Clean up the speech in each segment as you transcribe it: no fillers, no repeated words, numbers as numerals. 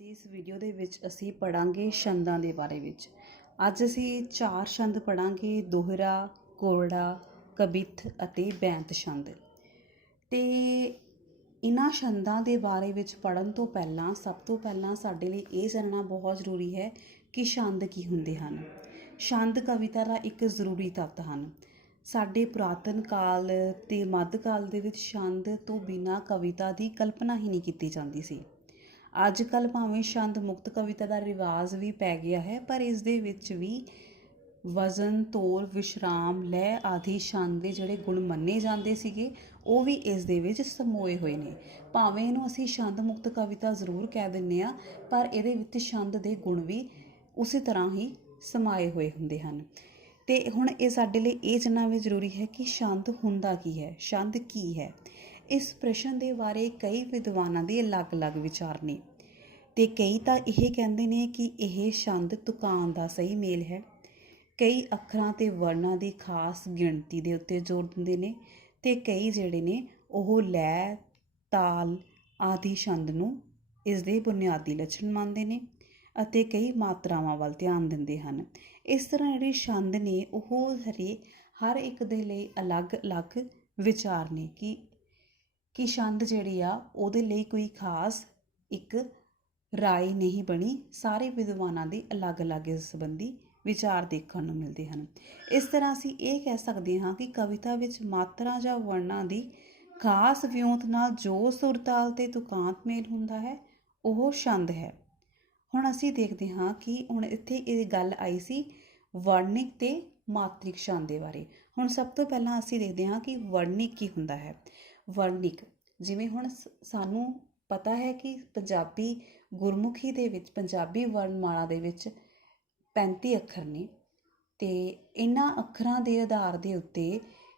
ਦੀ ਇਸ ਵੀਡੀਓ ਦੇ ਵਿੱਚ ਅਸੀਂ ਪੜਾਂਗੇ ਛੰਦਾਂ ਦੇ ਬਾਰੇ ਵਿੱਚ। ਅੱਜ ਅਸੀਂ 4 ਛੰਦ ਪੜਾਂਗੇ: ਦੋਹਰਾ, ਕੋਰੜਾ, ਕਬਿੱਤ ਅਤੇ ਬੈਂਤ ਛੰਦ। ਤੇ ਇਹਨਾਂ ਛੰਦਾਂ ਦੇ ਬਾਰੇ ਵਿੱਚ ਪੜ੍ਹਨ ਤੋਂ ਪਹਿਲਾਂ ਸਭ ਤੋਂ ਪਹਿਲਾਂ ਸਾਡੇ ਲਈ ਇਹ ਜਾਣਨਾ ਬਹੁਤ ਜ਼ਰੂਰੀ ਹੈ ਕਿ ਛੰਦ ਕੀ ਹੁੰਦੇ ਹਨ। ਛੰਦ ਕਵਿਤਾ ਦਾ ਇੱਕ ਜ਼ਰੂਰੀ ਤੱਤ ਹਨ। ਸਾਡੇ ਪੁਰਾਤਨ ਕਾਲ ਅਤੇ ਮੱਧ ਕਾਲ ਦੇ ਵਿੱਚ ਛੰਦ ਤੋਂ ਬਿਨਾਂ ਕਵਿਤਾ ਦੀ ਕਲਪਨਾ ਹੀ ਨਹੀਂ ਕੀਤੀ ਜਾਂਦੀ ਸੀ। ਅੱਜ ਕੱਲ੍ਹ ਭਾਵੇਂ ਛੰਦ ਮੁਕਤ ਕਵਿਤਾ ਦਾ ਰਿਵਾਜ਼ ਵੀ ਪੈ ਗਿਆ ਹੈ, ਪਰ ਇਸ ਦੇ ਵਿੱਚ ਵੀ ਵਜ਼ਨ, ਤੋਲ, ਵਿਸ਼ਰਾਮ, ਲੈਅ ਆਦਿ ਛੰਦ ਦੇ ਜਿਹੜੇ ਗੁਣ ਮੰਨੇ ਜਾਂਦੇ ਸੀਗੇ ਉਹ ਵੀ ਇਸ ਦੇ ਵਿੱਚ ਸਮੋਏ ਹੋਏ ਨੇ। ਭਾਵੇਂ ਇਹਨੂੰ ਅਸੀਂ ਛੰਦ ਮੁਕਤ ਕਵਿਤਾ ਜ਼ਰੂਰ ਕਹਿ ਦਿੰਦੇ ਹਾਂ, ਪਰ ਇਹਦੇ ਵਿੱਚ ਛੰਦ ਦੇ ਗੁਣ ਵੀ ਉਸੇ ਤਰ੍ਹਾਂ ਹੀ ਸਮਾਏ ਹੋਏ ਹੁੰਦੇ ਹਨ। ਅਤੇ ਹੁਣ ਇਹ ਸਾਡੇ ਲਈ ਇਹ ਜਾਣਨਾ ਵੀ ਜ਼ਰੂਰੀ ਹੈ ਕਿ ਛੰਦ ਹੁੰਦਾ ਕੀ ਹੈ, ਛੰਦ ਕੀ ਹੈ। ਇਸ ਪ੍ਰਸ਼ਨ ਦੇ ਬਾਰੇ ਕਈ ਵਿਦਵਾਨਾਂ ਦੇ ਅਲੱਗ-ਅਲੱਗ ਵਿਚਾਰ ਨੇ, ਅਤੇ ਕਈ ਤਾਂ ਇਹ ਕਹਿੰਦੇ ਨੇ ਕਿ ਇਹ ਛੰਦ ਤੁਕਾਂਤ ਦਾ ਸਹੀ ਮੇਲ ਹੈ। ਕਈ ਅੱਖਰਾਂ ਅਤੇ ਵਰਣਾਂ ਦੀ ਖਾਸ ਗਿਣਤੀ ਦੇ ਉੱਤੇ ਜ਼ੋਰ ਦਿੰਦੇ ਨੇ, ਅਤੇ ਕਈ ਜਿਹੜੇ ਨੇ ਉਹ ਲੈਅ, ਤਾਲ ਆਦਿ ਛੰਦ ਨੂੰ ਇਸ ਦੇ ਬੁਨਿਆਦੀ ਲੱਛਣ ਮੰਨਦੇ ਨੇ, ਅਤੇ ਕਈ ਮਾਤਰਾਵਾਂ ਵੱਲ ਧਿਆਨ ਦਿੰਦੇ ਹਨ। ਇਸ ਤਰ੍ਹਾਂ ਜਿਹੜੇ ਛੰਦ ਨੇ ਉਹ ਹਰ ਇੱਕ ਦੇ ਲਈ ਅਲੱਗ-ਅਲੱਗ ਵਿਚਾਰ ਨੇ ਕਿ ਛੰਦ ਜਿਹੜੀ ਆ ਉਹਦੇ ਲਈ ਕੋਈ ਖਾਸ ਇੱਕ ਰਾਏ ਨਹੀਂ ਬਣੀ। ਸਾਰੇ ਵਿਦਵਾਨਾਂ ਦੇ ਅਲੱਗ-ਅਲੱਗ ਇਸ ਸੰਬੰਧੀ ਵਿਚਾਰ ਦੇਖਣ ਨੂੰ ਮਿਲਦੇ ਹਨ। ਇਸ ਤਰ੍ਹਾਂ ਅਸੀਂ ਇਹ ਕਹਿ ਸਕਦੇ ਹਾਂ ਕਿ ਕਵਿਤਾ ਵਿੱਚ ਮਾਤਰਾ ਜਾਂ ਵਰਣਾਂ ਦੀ ਖਾਸ ਵਿਉਂਤ ਨਾਲ ਜੋ ਸੁਰ, ਤਾਲ ਅਤੇ ਤੁਕਾਂਤ ਮੇਲ ਹੁੰਦਾ ਹੈ ਉਹ ਛੰਦ ਹੈ। ਹੁਣ ਅਸੀਂ ਦੇਖਦੇ ਹਾਂ ਕਿ ਹੁਣ ਇੱਥੇ ਇਹ ਗੱਲ ਆਈ ਸੀ ਵਰਣਿਕ ਅਤੇ ਮਾਤਰਿਕ ਛੰਦ ਦੇ ਬਾਰੇ। ਹੁਣ ਸਭ ਤੋਂ ਪਹਿਲਾਂ ਅਸੀਂ ਦੇਖਦੇ ਹਾਂ ਕਿ ਵਰਣਿਕ ਕੀ ਹੁੰਦਾ ਹੈ। ਵਰਣਿਕ, ਜਿਵੇਂ ਹੁਣ ਸਾਨੂੰ ਪਤਾ ਹੈ ਕਿ ਪੰਜਾਬੀ ਗੁਰਮੁਖੀ ਦੇ ਵਿੱਚ, ਪੰਜਾਬੀ ਵਰਣਮਾਲਾ ਦੇ ਵਿੱਚ 35 ਅੱਖਰ ਨੇ, ਅਤੇ ਇਹਨਾਂ ਅੱਖਰਾਂ ਦੇ ਆਧਾਰ ਦੇ ਉੱਤੇ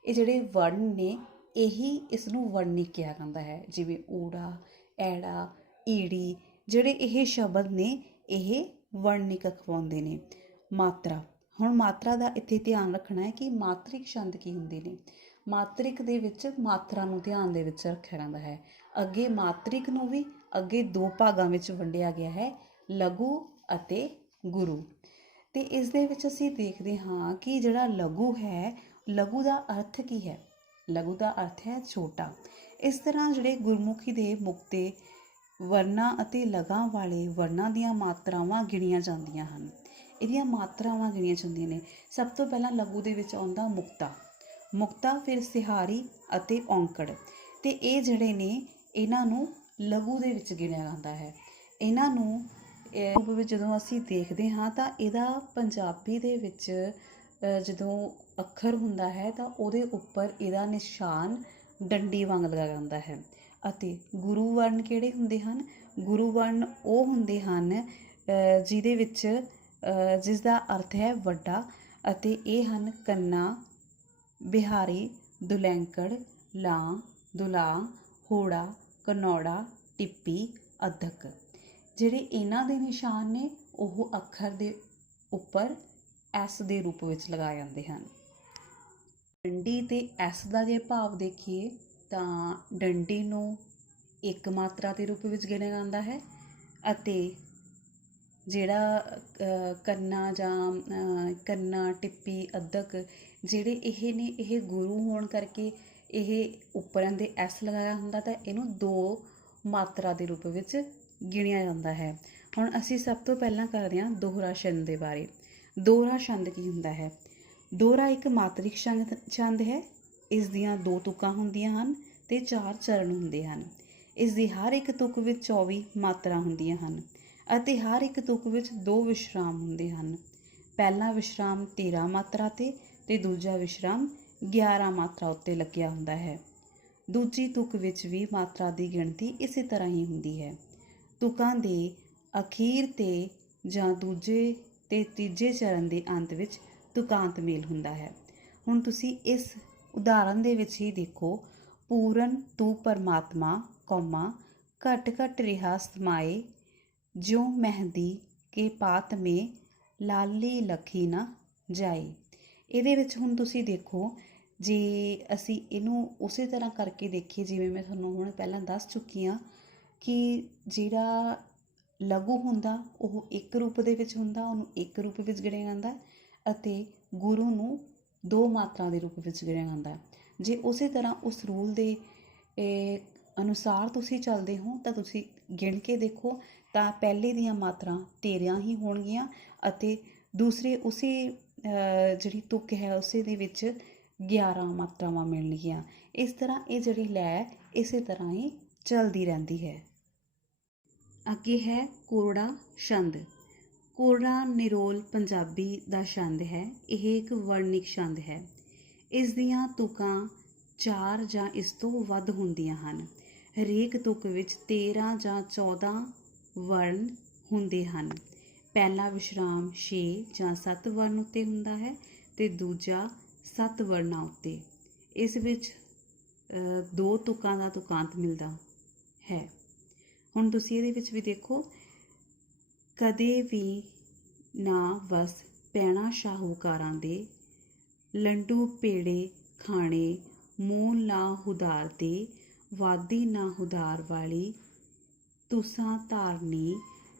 ਇਹ ਜਿਹੜੇ ਵਰਣ ਨੇ ਇਹੀ ਇਸ ਨੂੰ ਵਰਣਿਕ ਕਿਹਾ ਜਾਂਦਾ ਹੈ। ਜਿਵੇਂ ਊੜਾ, ਐੜਾ, ਈੜੀ ਜਿਹੜੇ ਇਹ ਸ਼ਬਦ ਨੇ ਇਹ ਵਰਣਿਕ ਅਖਵਾਉਂਦੇ ਨੇ। ਮਾਤਰਾ, ਹੁਣ ਮਾਤਰਾ ਦਾ ਇੱਥੇ ਧਿਆਨ ਰੱਖਣਾ ਹੈ ਕਿ ਮਾਤਰਿਕ ਛੰਦ ਕੀ ਹੁੰਦੇ ਨੇ। ਮਾਤਰਿਕ ਦੇ ਵਿੱਚ ਮਾਤਰਾ ਨੂੰ ਧਿਆਨ ਦੇ ਵਿੱਚ ਰੱਖਿਆ ਜਾਂਦਾ ਹੈ। ਅੱਗੇ ਮਾਤਰਿਕ ਨੂੰ ਵੀ ਅੱਗੇ 2 ਭਾਗਾਂ ਵਿੱਚ ਵੰਡਿਆ ਗਿਆ ਹੈ, ਲਘੂ ਅਤੇ ਗੁਰੂ। ਅਤੇ ਇਸ ਦੇ ਵਿੱਚ ਅਸੀਂ ਦੇਖਦੇ ਹਾਂ ਕਿ ਜਿਹੜਾ ਲਘੂ ਹੈ, ਲਘੂ ਦਾ ਅਰਥ ਕੀ ਹੈ? ਲਘੂ ਦਾ ਅਰਥ ਹੈ ਛੋਟਾ। ਇਸ ਤਰ੍ਹਾਂ ਜਿਹੜੇ ਗੁਰਮੁਖੀ ਦੇ ਮੁਕਤੇ ਵਰਨਾਂ ਅਤੇ ਲਗਾਂ ਵਾਲੇ ਵਰਨਾਂ ਦੀਆਂ ਮਾਤਰਾਵਾਂ ਗਿਣੀਆਂ ਜਾਂਦੀਆਂ ਹਨ। ਇਹਦੀਆਂ ਮਾਤਰਾਵਾਂ ਗਿਣੀਆਂ ਜਾਂਦੀਆਂ ਨੇ। ਸਭ ਤੋਂ ਪਹਿਲਾਂ ਲਘੂ ਦੇ ਵਿੱਚ ਆਉਂਦਾ ਮੁਕਤਾ, ਫਿਰ ਸਿਹਾਰੀ ਅਤੇ ਔਂਕੜ, ਅਤੇ ਇਹ ਜਿਹੜੇ ਨੇ ਇਹਨਾਂ ਨੂੰ ਲਘੂ ਦੇ ਵਿੱਚ ਗਿਣਿਆ ਜਾਂਦਾ ਹੈ। ਇਹਨਾਂ ਨੂੰ ਰੂਪ ਵਿੱਚ ਜਦੋਂ ਅਸੀਂ ਦੇਖਦੇ ਹਾਂ ਤਾਂ ਇਹਦਾ ਪੰਜਾਬੀ ਦੇ ਵਿੱਚ ਜਦੋਂ ਅੱਖਰ ਹੁੰਦਾ ਹੈ ਤਾਂ ਉਹਦੇ ਉੱਪਰ ਇਹਦਾ ਨਿਸ਼ਾਨ ਡੰਡੀ ਵਾਂਗ ਲਗਾਇਆ ਜਾਂਦਾ ਹੈ। ਅਤੇ ਗੁਰੂ ਵਰਨ ਕਿਹੜੇ ਹੁੰਦੇ ਹਨ? ਗੁਰੂ ਵਰਨ ਉਹ ਹੁੰਦੇ ਹਨ ਜਿਹਦੇ ਵਿੱਚ ਜਿਸ ਦਾ ਅਰਥ ਹੈ ਵੱਡਾ, ਅਤੇ ਇਹ ਹਨ ਕੰਨਾ, ਬਿਹਾਰੀ, ਦੁਲੈਂਕੜ, ਲਾਂ, ਦੁਲਾ, ਹੋੜਾ, ਕਨੌੜਾ, ਟਿੱਪੀ, ਅੱਧਕ। ਜਿਹੜੇ ਇਹਨਾਂ ਦੇ ਨਿਸ਼ਾਨ ਨੇ ਉਹ ਅੱਖਰ ਦੇ ਉੱਪਰ ਐਸ ਦੇ ਰੂਪ ਵਿੱਚ ਲਗਾਏ ਜਾਂਦੇ ਹਨ। ਡੰਡੀ ਅਤੇ ਐਸ ਦਾ ਜੇ ਭਾਵ ਦੇਖੀਏ ਤਾਂ ਡੰਡੀ ਨੂੰ ਇੱਕ ਮਾਤਰਾ ਦੇ ਰੂਪ ਵਿੱਚ ਗਿਣਿਆ ਜਾਂਦਾ ਹੈ, ਅਤੇ ਜਿਹੜਾ ਕੰਨਾ, ਟਿੱਪੀ, ਅੱਧਕ ਜਿਹੜੇ ਇਹ ਨੇ ਇਹ ਗੁਰੂ ਹੋਣ ਕਰਕੇ ਇਹ ਉੱਪਰ ਦੇ ਐਸ ਲਗਾਇਆ ਹੁੰਦਾ ਤਾਂ ਇਹਨੂੰ 2 ਮਾਤਰਾ ਦੇ ਰੂਪ ਵਿੱਚ ਗਿਣਿਆ ਜਾਂਦਾ ਹੈ। ਹੁਣ ਅਸੀਂ ਸਭ ਤੋਂ ਪਹਿਲਾਂ ਕਰਦੇ ਹਾਂ ਦੋਹਰਾ ਛੰਦ ਦੇ ਬਾਰੇ। ਦੋਹਰਾ ਛੰਦ ਕੀ ਹੁੰਦਾ ਹੈ? ਦੋਹਰਾ ਇੱਕ ਮਾਤਰਿਕ ਛੰਦ ਹੈ। ਇਸ ਦੀਆਂ 2 ਤੁਕਾਂ ਹੁੰਦੀਆਂ ਹਨ ਅਤੇ 4 ਚਰਨ ਹੁੰਦੇ ਹਨ। ਇਸ ਦੀ ਹਰ ਇੱਕ ਤੁਕ ਵਿੱਚ 24 ਮਾਤਰਾ ਹੁੰਦੀਆਂ ਹਨ, ਅਤੇ ਹਰ ਇੱਕ ਤੁਕ ਵਿੱਚ 2 ਵਿਸ਼ਰਾਮ ਹੁੰਦੇ ਹਨ। ਪਹਿਲਾ ਵਿਸ਼ਰਾਮ 13 ਮਾਤਰਾ 'ਤੇ ਅਤੇ ਦੂਜਾ ਵਿਸ਼ਰਾਮ 11 ਮਾਤਰਾ ਉੱਤੇ ਲੱਗਿਆ ਹੁੰਦਾ ਹੈ। ਦੂਜੀ ਤੁਕ ਵਿੱਚ ਵੀ ਮਾਤਰਾ ਦੀ ਗਿਣਤੀ ਇਸੇ ਤਰ੍ਹਾਂ ਹੀ ਹੁੰਦੀ ਹੈ। ਤੁਕਾਂ ਦੇ ਅਖੀਰ 'ਤੇ ਜਾਂ ਦੂਜੇ ਅਤੇ ਤੀਜੇ ਚਰਨ ਦੇ ਅੰਤ ਵਿੱਚ ਤੁਕਾਂਤ ਮੇਲ ਹੁੰਦਾ ਹੈ। ਹੁਣ ਤੁਸੀਂ ਇਸ ਉਦਾਹਰਨ ਦੇ ਵਿੱਚ ਹੀ ਦੇਖੋ, ਪੂਰਨ ਤੂੰ ਪਰਮਾਤਮਾ, ਘਟ ਘਟ ਰਿਹਾ ਸਮਾਏ, ਜਿਉ ਮਹਿੰਦੀ ਕੇ ਪਾਤ ਮੇ, ਲਾਲੀ ਲਖੀ ਨਾ ਜਾਏ। ਇਹਦੇ ਵਿੱਚ ਹੁਣ ਤੁਸੀਂ ਦੇਖੋ, ਜੇ ਅਸੀਂ ਇਹਨੂੰ ਉਸੇ ਤਰ੍ਹਾਂ ਕਰਕੇ ਦੇਖੀਏ ਜਿਵੇਂ ਮੈਂ ਤੁਹਾਨੂੰ ਹੁਣ ਪਹਿਲਾਂ ਦੱਸ ਚੁੱਕੀ ਹਾਂ ਕਿ ਜਿਹੜਾ ਲਘੂ ਹੁੰਦਾ ਉਹ ਇੱਕ ਰੂਪ ਦੇ ਵਿੱਚ ਹੁੰਦਾ, ਉਹਨੂੰ ਇੱਕ ਰੂਪ ਵਿੱਚ ਗਿਣਿਆ ਜਾਂਦਾ, ਅਤੇ ਗੁਰੂ ਨੂੰ 2 ਮਾਤਰਾ ਦੇ ਰੂਪ ਵਿੱਚ ਗਿਣਿਆ ਜਾਂਦਾ। ਜੇ ਉਸੇ ਤਰ੍ਹਾਂ ਉਸ ਰੂਲ ਦੇ ਅਨੁਸਾਰ ਤੁਸੀਂ ਚੱਲਦੇ ਹੋ ਤਾਂ ਤੁਸੀਂ ਗਿਣ ਕੇ ਦੇਖੋ ਤਾਂ ਪਹਿਲੇ ਦੀਆਂ ਮਾਤਰਾ 13 ਹੀ ਹੋਣਗੀਆਂ ਅਤੇ ਦੂਸਰੇ ਉਸੇ ਜਿਹੜੀ ਤੁਕ ਹੈ ਉਸੇ ਦੇ ਵਿੱਚ 11 ਮਾਤਰਾਵਾਂ ਮਿਲਣਗੀਆਂ। ਇਸ ਤਰ੍ਹਾਂ ਇਹ ਜਿਹੜੀ ਲੈ ਇਸੇ ਤਰ੍ਹਾਂ ਹੀ ਚੱਲਦੀ ਰਹਿੰਦੀ ਹੈ। ਅੱਗੇ ਹੈ ਕੋਰੜਾ ਛੰਦ। ਕੋਰੜਾ ਨਿਰੋਲ ਪੰਜਾਬੀ ਦਾ ਛੰਦ ਹੈ। ਇਹ ਇੱਕ ਵਰਣਿਕ ਛੰਦ ਹੈ। ਇਸ ਦੀਆਂ ਤੁਕਾਂ 4 ਜਾਂ ਇਸ ਤੋਂ ਵੱਧ ਹੁੰਦੀਆਂ ਹਨ। ਹਰੇਕ ਤੁਕ ਵਿੱਚ 13 ਜਾਂ 14 ਵਰਨ ਹੁੰਦੇ ਹਨ। ਪਹਿਲਾ ਵਿਸ਼ਰਾਮ 6 ਜਾਂ 7 ਵਰਨ ਉੱਤੇ ਹੁੰਦਾ ਹੈ ਅਤੇ ਦੂਜਾ 7 ਵਰਨਾਂ ਉੱਤੇ। ਇਸ ਵਿੱਚ 2 ਤੁਕਾਂ ਦਾ ਤੁਕਾਂਤ ਮਿਲਦਾ ਹੈ। ਹੁਣ ਤੁਸੀਂ ਇਹਦੇ ਵਿੱਚ ਵੀ ਦੇਖੋ, ਕਦੇ ਵੀ ਨਾ ਵਸ ਪੈਣਾ ਸ਼ਾਹੂਕਾਰਾਂ ਦੇ, ਲੰਡੂ ਪੇੜੇ ਖਾਣੇ ਮੂਲ ਨਾ ਹੁਦਾਰ ਦੇ, ਵਾਦੀ ਨਾ ਹੁਦਾਰ ਵਾਲੀ ਤੁਸਾਂ ਧਾਰਨੀ,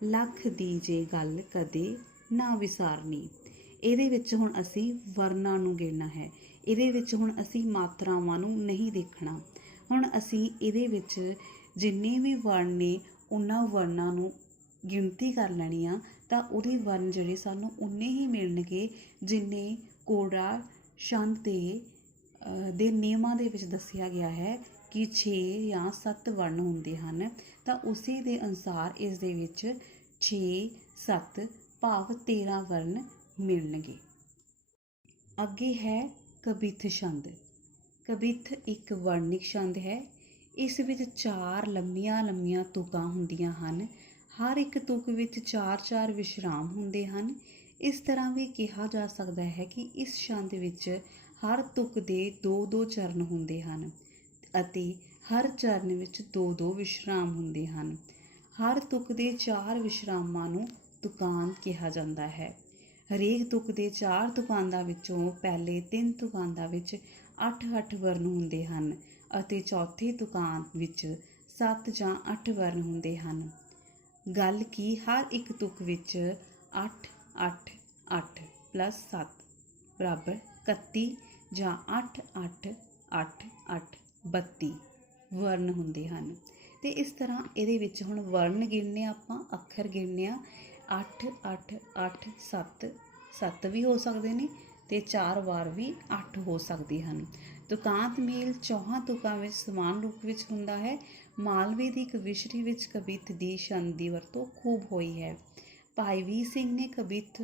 ਲੱਖ ਦੀ ਜੇ ਗੱਲ ਕਦੇ ਨਾ ਵਿਸਾਰਨੀ। ਇਹਦੇ ਵਿੱਚ ਹੁਣ ਅਸੀਂ ਵਰਨਾਂ ਨੂੰ ਗਿਣਨਾ ਹੈ। ਇਹਦੇ ਵਿੱਚ ਹੁਣ ਅਸੀਂ ਮਾਤਰਾਵਾਂ ਨੂੰ ਨਹੀਂ ਦੇਖਣਾ। ਹੁਣ ਅਸੀਂ ਇਹਦੇ ਵਿੱਚ ਜਿੰਨੇ ਵੀ ਵਰਨ ਨੇ ਉਹਨਾਂ ਵਰਨਾਂ ਨੂੰ ਗਿਣਤੀ ਕਰ ਲੈਣੀ ਆ ਤਾਂ ਉਹਦੇ ਵਰਨ ਜਿਹੜੇ ਸਾਨੂੰ ਉਨੇ ਹੀ ਮਿਲਣਗੇ ਜਿੰਨੇ ਕੋਰੜਾ ਛੰਦ ਦੇ ਨਿਯਮਾਂ ਦੇ ਵਿੱਚ ਦੱਸਿਆ ਗਿਆ ਹੈ ਕਿ 6 ਜਾਂ 7 ਵਰਨ ਹੁੰਦੇ ਹਨ। ਤਾਂ ਉਸੇ ਦੇ ਅਨੁਸਾਰ ਇਸ ਦੇ ਵਿੱਚ 6 7 ਭਾਵ 13 ਵਰਨ ਮਿਲਣਗੇ। ਅੱਗੇ ਹੈ ਕਬਿੱਥ ਛੰਦ। ਕਬਿੱਥ ਇੱਕ ਵਰਣਿਕ ਛੰਦ ਹੈ। ਇਸ ਵਿੱਚ 4 ਲੰਮੀਆਂ ਤੁਕਾਂ ਹੁੰਦੀਆਂ ਹਨ। ਹਰ ਇੱਕ ਤੁਕ ਵਿੱਚ 4 ਵਿਸ਼ਰਾਮ ਹੁੰਦੇ ਹਨ। ਇਸ ਤਰ੍ਹਾਂ ਵੀ ਕਿਹਾ ਜਾ ਸਕਦਾ ਹੈ ਕਿ ਇਸ ਛੰਦ ਵਿੱਚ ਹਰ ਤੁਕ ਦੇ 2 ਚਰਨ ਹੁੰਦੇ ਹਨ ਅਤੇ ਹਰ ਚਰਨ ਵਿੱਚ 2 ਵਿਸ਼ਰਾਮ ਹੁੰਦੇ ਹਨ। ਹਰ ਤੁਕ ਦੇ 4 ਵਿਸ਼ਰਾਮਾਂ ਨੂੰ ਤੁਕਾਂਤ ਕਿਹਾ ਜਾਂਦਾ ਹੈ। ਹਰੇਕ ਤੁਕ ਦੇ 4 ਤੁਕਾਂਤਾਂ ਵਿੱਚੋਂ ਪਹਿਲੇ 3 ਤੁਕਾਂਤਾਂ ਵਿੱਚ 8 ਵਰਨ ਹੁੰਦੇ ਹਨ ਅਤੇ ਚੌਥੇ ਤੁਕਾਂਤ ਵਿੱਚ 7 ਜਾਂ 8 ਵਰਨ ਹੁੰਦੇ ਹਨ। ਗੱਲ ਕਿ ਹਰ ਇੱਕ ਤੁਕ ਵਿੱਚ 8 8 8 + 7 = 31 ਜਾਂ 8 8 8 8 32 ਵਰਨ ਹੁੰਦੇ ਹਨ। ਅਤੇ ਇਸ ਤਰ੍ਹਾਂ ਇਹਦੇ ਵਿੱਚ ਹੁਣ ਵਰਨ ਗਿਣਨੇ ਆਪਾਂ, ਅੱਖਰ ਗਿਣਨੇ ਆ। 8 8 8 7 7 ਵੀ ਹੋ ਸਕਦੇ ਨੇ ਅਤੇ 4 ਵਾਰ ਵੀ 8 ਹੋ ਸਕਦੇ ਹਨ। ਤੁਕਾਂਤ ਮੇਲ 4 ਤੁਕਾਂ ਵਿੱਚ ਸਮਾਨ ਰੂਪ ਵਿੱਚ ਹੁੰਦਾ ਹੈ। ਮਾਲਵੇ ਦੀ ਕਵਿਸ਼ਰੀ ਵਿੱਚ ਕਬਿੱਥ ਦੀ ਛੰਦ ਦੀ ਵਰਤੋਂ ਖੂਬ ਹੋਈ ਹੈ। ਭਾਈ ਵੀਰ ਸਿੰਘ ਨੇ ਕਬਿੱਥ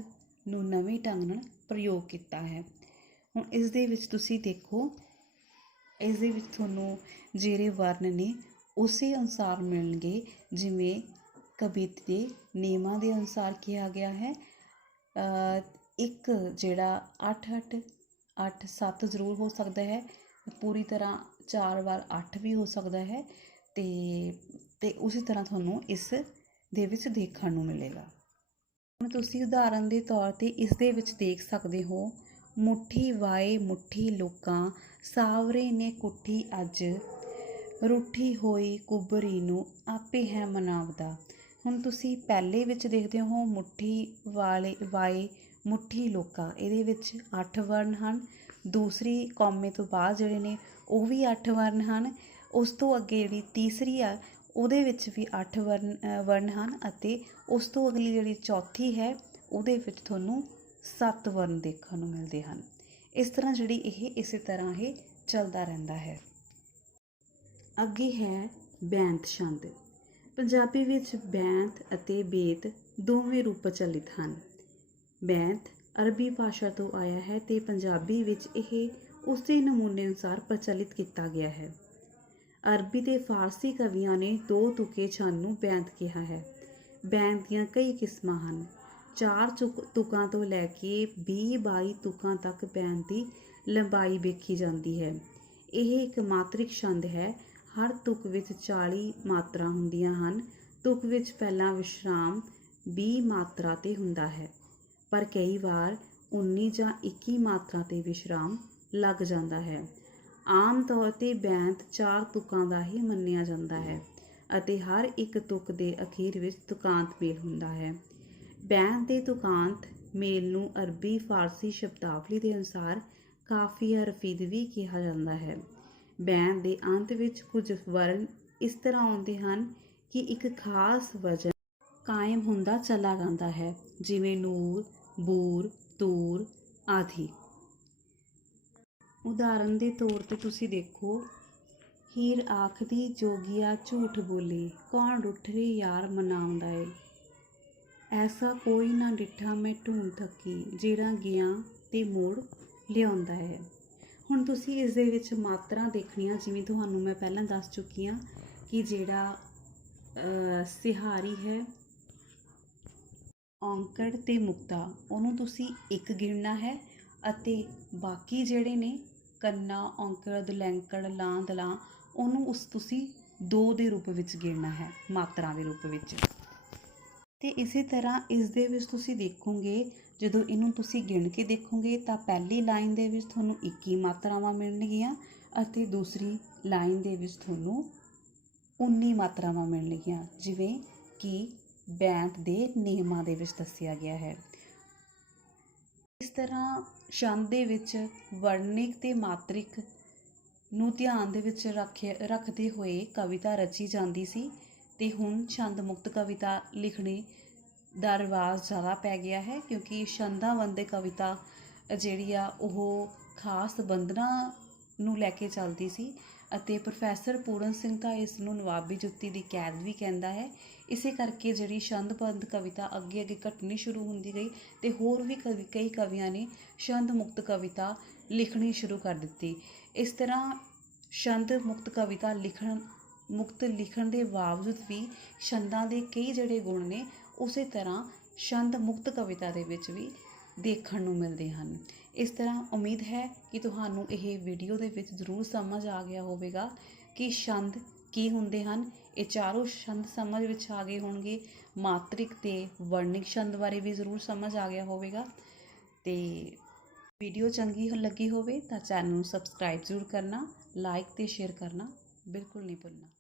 ਨੂੰ ਨਵੇਂ ਢੰਗ ਨਾਲ ਪ੍ਰਯੋਗ ਕੀਤਾ ਹੈ। ਹੁਣ ਇਸ ਦੇ ਵਿੱਚ ਤੁਸੀਂ ਦੇਖੋ, ਇਸ ਦੇ ਵਿੱਚ ਤੁਹਾਨੂੰ ਜਿਹੜੇ ਵਰਨ ਨੇ ਉਸੇ ਅਨੁਸਾਰ ਮਿਲਣਗੇ ਜਿਵੇਂ ਕਬਿੱਥ ਦੇ ਨਿਯਮਾਂ ਦੇ ਅਨੁਸਾਰ ਕਿਹਾ ਗਿਆ ਹੈ। ਇੱਕ ਜਿਹੜਾ 8 8 8 7 ਜ਼ਰੂਰ ਹੋ ਸਕਦਾ ਹੈ, ਪੂਰੀ ਤਰ੍ਹਾਂ 4 ਵਾਰ 8 ਵੀ ਹੋ ਸਕਦਾ ਹੈ ਅਤੇ ਉਸੇ ਤਰ੍ਹਾਂ ਤੁਹਾਨੂੰ ਇਸ ਦੇ ਵਿੱਚ ਦੇਖਣ ਨੂੰ ਮਿਲੇਗਾ। ਹੁਣ ਤੁਸੀਂ ਉਦਾਹਰਨ ਦੇ ਤੌਰ 'ਤੇ ਇਸ ਦੇ ਵਿੱਚ ਦੇਖ ਸਕਦੇ ਹੋ, ਮੁੱਠੀ ਵਾਏ ਮੁੱਠੀ ਲੋਕਾਂ, ਸਾਵਰੇ ਨੇ ਕੁੱਠੀ ਅੱਜ, ਰੁੱਠੀ ਹੋਈ ਕੁਬਰੀ ਨੂੰ ਆਪੇ ਹੈ ਮਨਾਵਦਾ। ਹੁਣ ਤੁਸੀਂ ਪਹਿਲੇ ਵਿੱਚ ਦੇਖਦੇ ਹੋ ਮੁੱਠੀ ਵਾਏ ਮੁੱਠੀ ਲੋਕਾਂ, ਇਹਦੇ ਵਿੱਚ 8 ਵਰਨ ਹਨ। ਦੂਸਰੀ ਕੌਮੇ ਤੋਂ ਬਾਅਦ ਜਿਹੜੇ ਨੇ ਉਹ ਵੀ 8 ਵਰਨ ਹਨ। ਉਸ ਤੋਂ ਅੱਗੇ ਜਿਹੜੀ ਤੀਸਰੀ ਆ ਉਹਦੇ ਵਿੱਚ ਵੀ 8 ਵਰਨ ਹਨ ਅਤੇ ਉਸ ਤੋਂ ਅਗਲੀ ਜਿਹੜੀ ਚੌਥੀ ਹੈ ਉਹਦੇ ਵਿੱਚ ਤੁਹਾਨੂੰ 7 ਵਰਨ ਦੇਖਣ ਨੂੰ ਮਿਲਦੇ ਹਨ। ਇਸ ਤਰ੍ਹਾਂ ਜਿਹੜੀ ਇਹ ਇਸੇ ਤਰ੍ਹਾਂ ਇਹ ਚੱਲਦਾ ਰਹਿੰਦਾ ਹੈ। ਅੱਗੇ ਹੈ ਬੈਂਤ ਛੰਦ। ਪੰਜਾਬੀ ਵਿੱਚ ਬੈਂਤ ਅਤੇ ਬੇਤ ਦੋਵੇਂ ਰੂਪ ਪ੍ਰਚਲਿਤ ਹਨ। ਬੈਂਤ ਅਰਬੀ ਭਾਸ਼ਾ ਤੋਂ ਆਇਆ ਹੈ ਅਤੇ ਪੰਜਾਬੀ ਵਿੱਚ ਇਹ ਉਸੇ ਨਮੂਨੇ ਅਨੁਸਾਰ ਪ੍ਰਚਲਿਤ ਕੀਤਾ ਗਿਆ ਹੈ। ਅਰਬੀ ਤੇ ਫਾਰਸੀ ਕਵੀਆਂ ਨੇ 2 ਤੁਕੇ ਛੰਦ ਨੂੰ ਬੈਂਤ ਕਿਹਾ ਹੈ। ਬੈਂਤ ਦੀਆਂ ਕਈ ਕਿਸਮਾਂ ਹਨ। 4 ਤੁਕਾਂ ਤੋਂ ਲੈ ਕੇ 20-22 ਤੁਕਾਂ ਤੱਕ ਬੈਂਤ ਦੀ ਲੰਬਾਈ ਵੇਖੀ ਜਾਂਦੀ ਹੈ। ਇਹ ਇੱਕ ਮਾਤਰਿਕ ਛੰਦ ਹੈ। ਹਰ ਤੁਕ ਵਿੱਚ 40 ਮਾਤਰਾ ਹੁੰਦੀਆਂ ਹਨ। ਤੁਕ ਵਿੱਚ ਪਹਿਲਾ ਵਿਸ਼ਰਾਮ 20 ਮਾਤਰਾ 'ਤੇ ਹੁੰਦਾ ਹੈ, ਪਰ ਕਈ ਵਾਰ 19 ਜਾਂ 21 ਮਾਤਰਾ 'ਤੇ ਵਿਸ਼ਰਾਮ ਲੱਗ ਜਾਂਦਾ ਹੈ। ਆਮ ਤੌਰ 'ਤੇ ਬੈਂਤ 4 ਤੁਕਾਂ ਦਾ ਹੀ ਮੰਨਿਆ ਜਾਂਦਾ ਹੈ, ਅਤੇ ਹਰ ਇੱਕ ਤੁਕ ਦੇ ਅਖੀਰ ਵਿੱਚ ਤੁਕਾਂਤ ਮੇਲ ਹੁੰਦਾ ਹੈ। ਬੈਂਤ ਦੇ ਤੁਕਾਂਤ ਮੇਲ ਨੂੰ ਅਰਬੀ ਫਾਰਸੀ ਸ਼ਬਦਾਵਲੀ ਦੇ ਅਨੁਸਾਰ ਕਾਫੀਆ ਰਫੀਦ ਵੀ ਕਿਹਾ ਜਾਂਦਾ ਹੈ। ਬੈਂਤ ਦੇ ਅੰਤ ਵਿੱਚ ਕੁਝ ਵਰਨ ਇਸ ਤਰ੍ਹਾਂ ਆਉਂਦੇ ਹਨ ਕਿ ਇੱਕ ਖਾਸ ਵਜ਼ਨ ਕਾਇਮ ਹੁੰਦਾ ਚਲਾ ਜਾਂਦਾ ਹੈ, ਜਿਵੇਂ ਨੂਰ, ਬੂਰ, ਤੂਰ ਆਦਿ। ਉਦਾਹਰਨ ਦੇ ਤੌਰ 'ਤੇ ਤੁਸੀਂ ਦੇਖੋ, ਹੀਰ ਆਖਦੀ ਜੋਗੀਆ ਝੂਠ ਬੋਲੇ, ਕੌਣ ਰੁੱਠੇ ਯਾਰ ਮਨਾਉਂਦਾ ਏ। ਐਸਾ ਕੋਈ ਨਾ ਡਿੱਠਾ ਮੈਂ ਢੂੰਡ ਥੱਕੀ, ਜਿਹੜਾ ਗਿਆ ਤੇ ਮੋੜ ਲਿਆਉਂਦਾ ਹੈ। ਹੁਣ ਤੁਸੀਂ ਇਸ ਦੇ ਵਿੱਚ ਮਾਤਰਾ ਦੇਖਣੀਆਂ, ਜਿਵੇਂ ਤੁਹਾਨੂੰ ਮੈਂ ਪਹਿਲਾਂ ਦੱਸ ਚੁੱਕੀ ਹਾਂ ਕਿ ਜਿਹੜਾ ਸਿਹਾਰੀ ਹੈ ਔਂਕੜ ਤੇ ਮੁਕਤਾ, ਉਹਨੂੰ ਤੁਸੀਂ ਇੱਕ ਗਿਣਨਾ ਹੈ ਅਤੇ ਬਾਕੀ ਜਿਹੜੇ ਨੇ ਕੰਨਾ, ਔਂਕੜ, ਦੁਲੈਂਕੜ, ਲਾਂ, ਦਲਾਂ, ਉਹਨੂੰ ਤੁਸੀਂ 2 ਦੇ ਰੂਪ ਵਿੱਚ ਗਿਣਨਾ ਹੈ, ਮਾਤਰਾ ਦੇ ਰੂਪ ਵਿੱਚ। ਤੇ ਇਸੇ ਤਰ੍ਹਾਂ ਇਸ ਦੇ ਵਿੱਚ ਤੁਸੀਂ ਦੇਖੋਗੇ, ਜਦੋਂ ਇਹਨੂੰ ਤੁਸੀਂ ਗਿਣ ਕੇ ਦੇਖੋਗੇ ਤਾਂ ਪਹਿਲੀ ਲਾਈਨ ਦੇ ਵਿੱਚ ਤੁਹਾਨੂੰ 21 ਮਾਤਰਾਵਾਂ ਮਿਲਣਗੀਆਂ ਅਤੇ ਦੂਸਰੀ ਲਾਈਨ ਦੇ ਵਿੱਚ ਤੁਹਾਨੂੰ 19 ਮਾਤਰਾਵਾਂ ਮਿਲਣਗੀਆਂ, ਜਿਵੇਂ ਕਿ ਬੈਂਤ ਦੇ ਨਿਯਮਾਂ ਦੇ ਵਿੱਚ ਦੱਸਿਆ ਗਿਆ ਹੈ। ਇਸ ਤਰ੍ਹਾਂ ਛੰਦ ਦੇ ਵਿੱਚ ਵਰਣਿਕ ਤੇ ਮਾਤਰਿਕ ਨੂੰ ਧਿਆਨ ਦੇ ਵਿੱਚ ਰੱਖਦੇ ਹੋਏ ਕਵਿਤਾ ਰਚੀ ਜਾਂਦੀ ਸੀ, ਤੇ ਹੁਣ ਛੰਦ ਮੁਕਤ ਕਵਿਤਾ ਲਿਖਣੀ ਦਾ ਰਿਵਾਜ਼ ਜ਼ਿਆਦਾ ਪੈ ਗਿਆ ਹੈ, ਕਿਉਂਕਿ ਛੰਦਾਬੰਦ ਕਵਿਤਾ ਜਿਹੜੀ ਆ ਉਹ ਖਾਸ ਬੰਧਨਾਂ ਨੂੰ ਲੈ ਕੇ ਚੱਲਦੀ ਸੀ ਅਤੇ ਪ੍ਰੋਫੈਸਰ ਪੂਰਨ ਸਿੰਘ ਤਾਂ ਇਸ ਨੂੰ ਨਵਾਬੀ ਜੁੱਤੀ ਦੀ ਕੈਦ ਵੀ ਕਹਿੰਦਾ ਹੈ। ਇਸੇ ਕਰਕੇ ਜਿਹੜੀ ਛੰਦਬੰਦ ਕਵਿਤਾ ਅੱਗੇ ਅੱਗੇ ਘਟਣੀ ਸ਼ੁਰੂ ਹੁੰਦੀ ਗਈ ਅਤੇ ਹੋਰ ਵੀ ਕਈ ਕਵੀਆਂ ਨੇ ਛੰਦ ਮੁਕਤ ਕਵਿਤਾ ਲਿਖਣੀ ਸ਼ੁਰੂ ਕਰ ਦਿੱਤੀ। ਇਸ ਤਰ੍ਹਾਂ ਛੰਦ ਮੁਕਤ ਕਵਿਤਾ ਲਿਖਣ ਦੇ ਬਾਵਜੂਦ ਵੀ ਛੰਦਾਂ ਦੇ ਕਈ ਜਿਹੜੇ ਗੁਣ ਨੇ ਉਸੇ ਤਰ੍ਹਾਂ ਛੰਦ ਮੁਕਤ ਕਵਿਤਾ ਦੇ ਵਿੱਚ ਵੀ ਦੇਖਣ ਨੂੰ ਮਿਲਦੇ ਹਨ। ਇਸ ਤਰ੍ਹਾਂ ਉਮੀਦ ਹੈ ਕਿ ਤੁਹਾਨੂੰ ਇਹ ਵੀਡੀਓ ਦੇ ਵਿੱਚ ਜ਼ਰੂਰ ਸਮਝ ਆ ਗਿਆ ਹੋਵੇਗਾ ਕਿ ਛੰਦ ਕੀ ਹੁੰਦੇ ਹਨ। ਇਹ ਚਾਰੋਂ ਛੰਦ ਸਮਝ ਵਿੱਚ ਆ ਗਏ ਹੋਣਗੇ। ਮਾਤਰਿਕ ਤੇ ਵਰਣਿਕ ਛੰਦ ਬਾਰੇ ਵੀ ਜ਼ਰੂਰ ਸਮਝ ਆ ਗਿਆ ਹੋਵੇਗਾ। ਤੇ ਵੀਡੀਓ ਚੰਗੀ ਲੱਗੀ ਹੋਵੇ ਤਾਂ ਚੈਨਲ ਨੂੰ ਸਬਸਕ੍ਰਾਈਬ ਜ਼ਰੂਰ ਕਰਨਾ, ਲਾਈਕ ਤੇ ਸ਼ੇਅਰ ਕਰਨਾ ਬਿਲਕੁਲ ਨਹੀਂ ਭੁੱਲਣਾ।